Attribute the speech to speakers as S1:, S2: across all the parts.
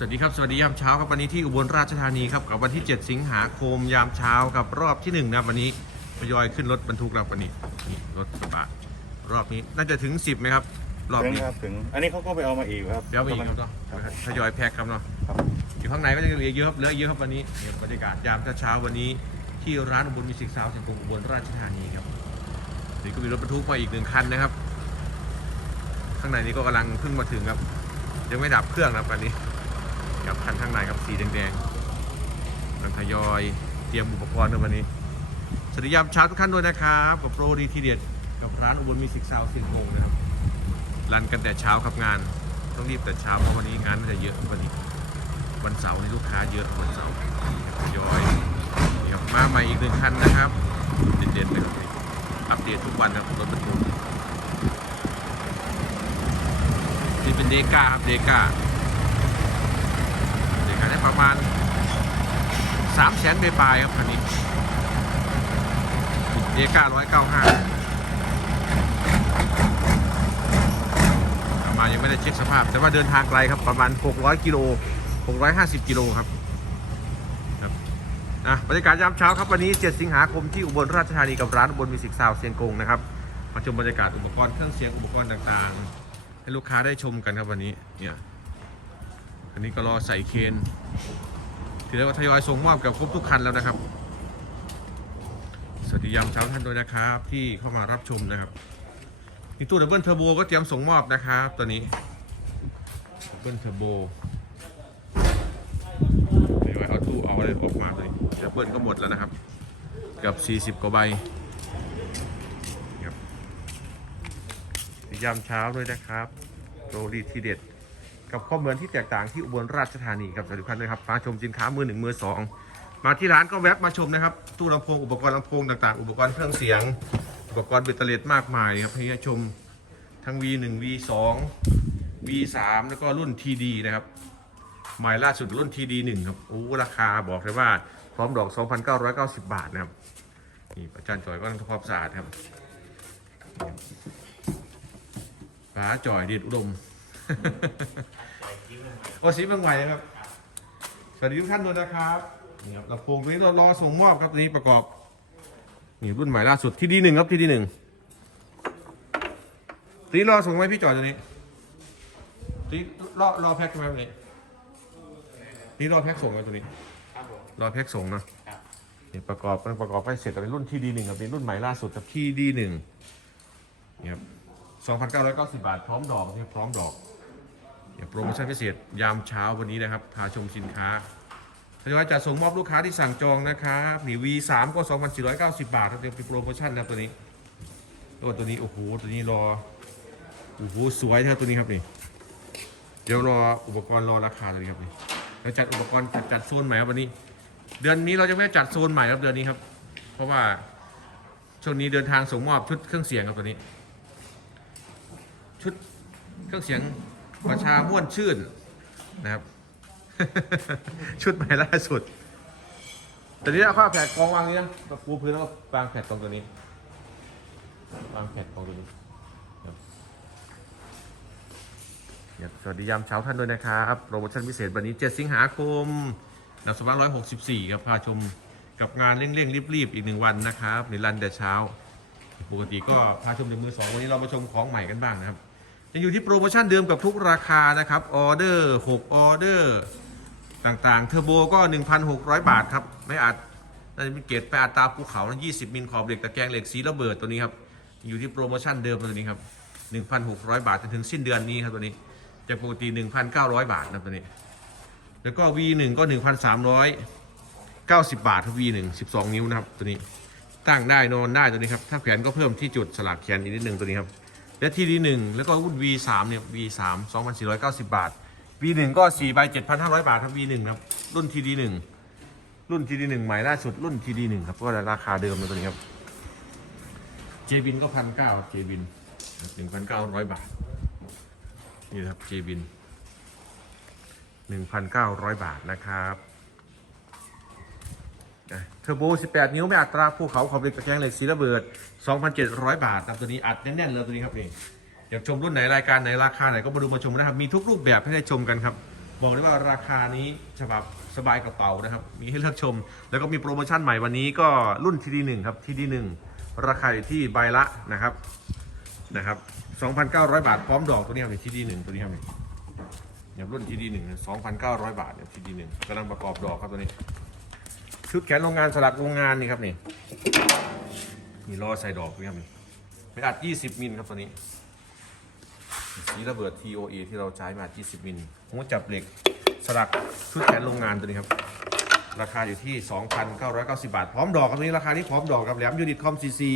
S1: สวัสดีครับ สวัสดียามเช้าครับวันนี้ที่อุบลราชธานีครับกับวันที่ 7 สิงหาคมยามเช้ากับรอบที่1นะครับวันนี้ทยอยขึ้นรถบรรทุกแล้ววันนี้นี่รถกระบะรอบนี้น่าจะถึง 10ไหมครับ รอบ
S2: ถึง
S1: นี้
S2: ครับถึง อันนี้เขาก็ไปเอามาอีกครับ
S1: เดี๋ยวไปอีกครับเนาะทยอยแพ็คครับเนาะ
S2: ครับ
S1: อยู่ข้างในก็ยังเหลือเยอะครับเหลือเยอะครับวันนี้เนี่ยบรรยากาศยามเช้าๆวันนี้ ที่ร้านอุบลมิวสิกซาวด์เชียงกงอุบลราชธานีครับนี่ก็มีรถบรรทุกมาอีกหนึ่งคันนะครับ ข้างในนี้ก็กำลังเพิ่งมาถึงครับ ยังไม่ดับเครื่องนะครับวันนี้ กับคันข้างในครับสีแดงๆกำลังทยอยเตรียมอุปกรณ์ในวันนี้ สวัสดียามเช้าทุกท่านด้วยนะครับ กับโปรดีทีเด็ดกับร้านอุบลมิวสิกซาวด์เสียงกงนะครับรันกันแต่เช้าครับงาน ต้องรีบแต่เช้าเพราะวันนี้งานน่าจะเยอะวันนี้ วันเสาร์นี่ลูกค้าเยอะวันเสาร์ทยอยนี่ครับมาใหม่อีกหนึ่งคันนะครับเด็ดๆเลยครับอัปเดตทุกวันครับรถบรรทุกนี่เป็นเดก้าครับเดก้า ประมาณ3ามแสนปลายครับคันนี้เอก้าร้อยเก้าห้ามายังไม่ได้เช็คสภาพ แต่ว่าเดินทางไกลครับประมาณ 600 กิโล 650 กิโลครับครับนะบรรยากาศยามเช้าครับวันนี้ 7 สิงหาคมที่อุบลราชธานีกับร้านอุบลมิวสิกซาวเซียงกงนะครับมาชมบรรยากาศอุปกรณ์เครื่องเสียงอุปกรณ์ต่างๆ ให้ลูกค้าได้ชมกันครับวันนี้เนี่ย อันนี้ก็รอใส่เคนถือได้ว่าทยอยส่งมอบกับครบทุกคันแล้วนะครับ สวัสดียามเช้าท่านด้วยนะครับ ที่เข้ามารับชมนะครับนี่ตู้ดับเบิลเทอร์โบก็เตรียมส่งมอบนะครับ ตัวนี้ดับเบิลเทอร์โบเดี๋ยวเอาตู้เอาอะไรออกมาเลยดับเบิลก็หมดแล้วนะครับ กับ 40 กว่าใบครับสวัสดียามเช้าด้วยนะครับโรดีทีเด็ด กับข้อมูลที่แตกต่างที่อุบลราชธานีครับสวัสดีครับนะครับมาชมสินค้ามือหนึ่งมือสองมาที่ร้านก็แวะมาชมนะครับ ตู้ลำโพงอุปกรณ์ลำโพงต่างๆ อุปกรณ์เครื่องเสียง อุปกรณ์เบตเตอร์เลสมากมายครับให้ชมทั้ง V1 V2 V3 แล้วก็รุ่น TD นะครับใหม่ล่าสุดรุ่น TD1 ครับโอ้ราคาบอกเลยว่าพร้อมดอก 2,990 บาทนะครับนี่อาจารย์จอยก็ต้งทำความสะอาดครับป๋าจอยเด็ดอุดม โอสีเมืองใหม่นะครับ สวัสดีทุกท่านด้วยนะครับนี่ครับลำโพงตัวนี้เรารอส่งมอบครับตัวนี้ประกอบนี่รุ่นใหม่ล่าสุดที่ดีหนึ่งครับที่ดีหนึ่งตัวนี้รอส่งไหมพี่จอดตัวนี้ตัวนี้รอรอแพ็คไหมตัวนี้นี่รอแพ็คส่งไหมตัวนี้
S2: ครับผม
S1: รอแพ็คส่งนะ
S2: ครับ
S1: นี่ประกอบประกอบให้เสร็จเป็นรุ่นที่ดีหนึ่งครับเป็นรุ่นใหม่ล่าสุดครับที่ดีหนึ่งนี่ครับสองพันเก้าร้อยเก้าสิบบาทพร้อมดอกนี่พร้อมดอกเดี๋ยว โปรโมชั่นพิเศษยามเช้าวันนี้นะครับ พาชมสินค้าทยอยจะส่งมอบลูกค้าที่สั่งจองนะครับนี่ V3 ก็2,490 บาทครับเดี๋ยวเป็นโปรโมชั่นนะตัวนี้ตัวตัวนี้โอ้โหตัวนี้รอโอ้โหสวยครับตัวนี้ครับนี่เดี๋ยวรออุปกรณ์รอราคาตัวนี้ครับนี่เราจัดอุปกรณ์จัดจัดโซนใหม่ครับวันนี้ เดือนนี้เราจะไม่จัดโซนใหม่ครับเดือนนี้ครับ เพราะว่าช่วงนี้เดินทางส่งมอบชุดเครื่องเสียงครับตัวนี้ ชุดเครื่องเสียง ประชาม่วนชื่นนะครับ ชุดใหม่ล่าสุดแต่นี้เราข้าแผ่นกองวางนี้นะเราปูพื้นแล้วก็วางแผ่นกองตัวนี้ วางแผ่นกองตัวนี้ครับครับสวัสดียามเช้าท่านด้วยนะครับ โปรโมชั่นพิเศษวันนี้ 7 สิงหาคมนับสองพันร้อยหกสิบสี่ครับพาชมกับงานเร่งๆรีบๆ อีกหนึ่งวันนะครับในรันแต่เช้า ปกติก็พาชมในมือสองวันนี้เรามาชมของใหม่กันบ้างนะครับ ยังอยู่ที่โปรโมชั่นเดิมกับทุกราคานะครับออเดอร์6ออเดอร์ต่างๆเทอร์โบก็ 1,600 บาทครับ ไม่อาจน่าจะเป็นเกรดแปดตาภูเขานะ20 มิลขอบเหล็กตะแกรงเหล็กสีระเบิดตัวนี้ครับ อยู่ที่โปรโมชั่นเดิมตัวนี้ครับ 1,600 บาทจนถึงสิ้นเดือนนี้ครับตัวนี้ จากปกติ 1,900 บาทนะตัวนี้ แล้วก็ V1 ก็ 1,390 บาทครับ V1 12 นิ้วนะครับตัวนี้ ตั้งได้นอนได้ตัวนี้ครับ ถ้าแขวนก็เพิ่มที่จุดสลักแขนอีกนิดนึงตัวนี้ครับ และทีดีหนึ่งแล้วก็รุ่น V3 เนี่ย V3 2,490 บาท V1 ก็4ใบ7,500 บาทครับ V1 ครับรุ่น TD1 รุ่น TD1 ใหม่ล่าสุดรุ่น TD1 ครับก็ราคาเดิมเลยตัวนี้ครับ JBIN ก็พันเก้า JBIN หนึ่งพันเก้าร้อยบาท นี่ครับ JBIN หนึ่งพันเก้าร้อยบาทนะครับ ทอร์โบ 18 นิ้ว ไม่อัตราภูเขาขอบเหล็กตะแกรงเหล็กสีระเบิด 2,700 บาทครับตัวนี้อัดแน่นๆเลยตัวนี้ครับนี่อยากชมรุ่นไหนรายการไหนราคาไหนก็มาดูมาชมนะครับ มีทุกรูปแบบให้ได้ชมกันครับ บอกได้ว่าราคานี้ฉบับสบายกระเป๋านะครับ มีให้เลือกชม แล้วก็มีโปรโมชั่นใหม่วันนี้ก็รุ่น TD1 ครับ TD1 ราคาอยู่ที่ใบละนะครับนะครับ 2,900 บาทพร้อมดอกตัวนี้ครับ TD1 ตัวนี้ครับอย่างรุ่น TD1 เนี่ย2,900 บาทเนี่ย TD1 กำลังประกอบดอกครับตัวนี้ ชุดแขนโรงงานสลักโรงงานนี่ครับนี่มีล้อใส่ดอกนี้ครับนี่ไม่อัด 20 มิลครับตัวนี้สีระเบิด TOA ที่เราใช้มา20 มิลหัวจับเหล็กสลักชุดแขนโรงงานตัวนี้ครับราคาอยู่ที่ 2,990 บาท พร้อมดอกครับตัวนี้ราคานี้พร้อมดอกครับแหลมยูนิตคอมซีซี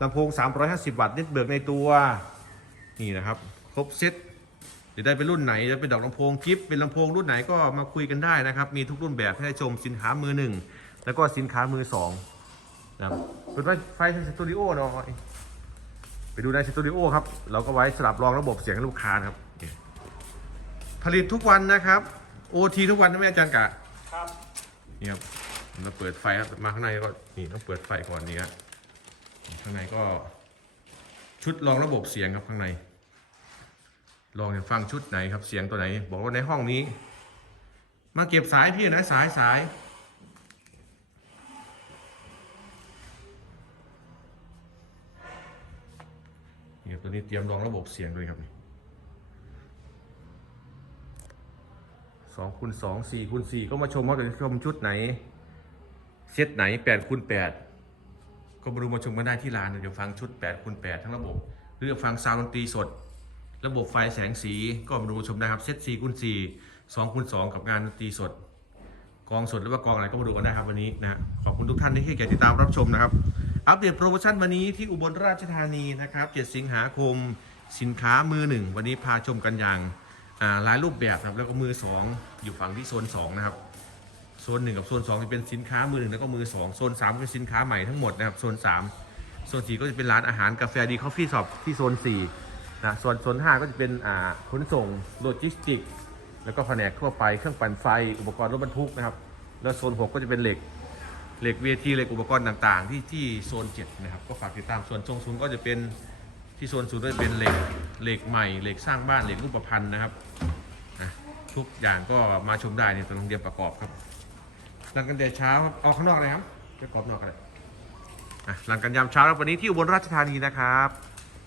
S1: ลำโพง 350 วัตต์เน็ตเบิร์กในตัวนี่นะครับครบเซ็ตจะได้เป็นรุ่นไหนจะเป็นดอกลำโพงกิฟเป็นลำโพงรุ่นไหนก็มาคุยกันได้นะครับ มีทุกรุ่นแบบให้ชมสินค้ามือหนึ่ง แล้วก็สินค้ามือสองนะครับเป็นไฟไฟสตูดิโอเนาะไปดูในสตูดิโอครับ เราก็ไว้สลับรองระบบเสียงให้ลูกค้านะครับนี่ผลิตทุกวันนะครับ OT ทุกวันนะแม่อาจารย์กะ
S2: ครับ
S1: นี่ครับเราเปิดไฟครับมาข้างในก็นี่ต้องเปิดไฟก่อนนี่ครับข้างในก็ ชุดรองระบบเสียงครับข้างใน ลองเนี่ยฟังชุดไหนครับเสียงตัวไหน บอกว่าในห้องนี้ มาเก็บสายพี่นะสายสาย นี่ครับตัวนี้เตรียมรองระบบเสียงด้วยครับนี่สองคูณสองสี่คูณสี่ก็มาชมว่าจะชมชุดไหนเซตไหนแปดคูณแปดก็มาดูมาชมกันได้ที่ร้านเดี๋ยวฟังชุดแปดคูณแปดทั้งระบบหรือฟังซาวด์ดนตรีสด ระบบไฟแสงสีก็มาดูมาชมได้ครับเซตสี่คูณสี่สองคูณสองกับงานดนตรีสด กองสดหรือว่ากองอะไรก็มาดูกันได้ครับวันนี้นะฮะขอบคุณทุกท่านที่ให้เกียรติติดตามรับชมนะครับ อัปเดตโปรโมชั่นวันนี้ที่อุบลราชธานีนะครับ 7 สิงหาคมสินค้ามือหนึ่งวันนี้พาชมกันอย่างหลายรูปแบบครับแล้วก็มือ 2 อยู่ฝั่งที่โซน 2 นะครับ โซน 1 กับโซน2จะเป็นสินค้ามือหนึ่งแล้วก็มือ 2 โซน3เป็นสินค้าใหม่ทั้งหมดนะครับ โซน 3 โซน 4 ก็จะเป็นร้านอาหารกาแฟดีคอฟฟี่ช็อปที่โซน4นะส่วนโซน 5 ก็จะเป็นขนส่งโลจิสติก แล้วก็แผนกทั่วไปเครื่องปั่นไฟ อุปกรณ์รถบรรทุกนะครับ แล้วโซน 6 ก็จะเป็นเหล็ก เหล็กเวทีเหล็กอุปกรณ์ต่างๆ ที่ที่โซน7นะครับก็ฝากติดตามส่วนทรงศูนย์ก็จะเป็นที่โซนศูนย์ก็จะเป็นเหล็กเหล็กใหม่เหล็กสร้างบ้านเหล็กรูปพันธ์นะครับทุกอย่างก็มาชมได้ในตรงเดียบประกอบครับหลังกันแต่เช้าออกข้างนอกเลยครับจะกรอบนอกอะไรหลังกันยามเช้าแล้ววันนี้ที่อุบลราชธานีนะครับ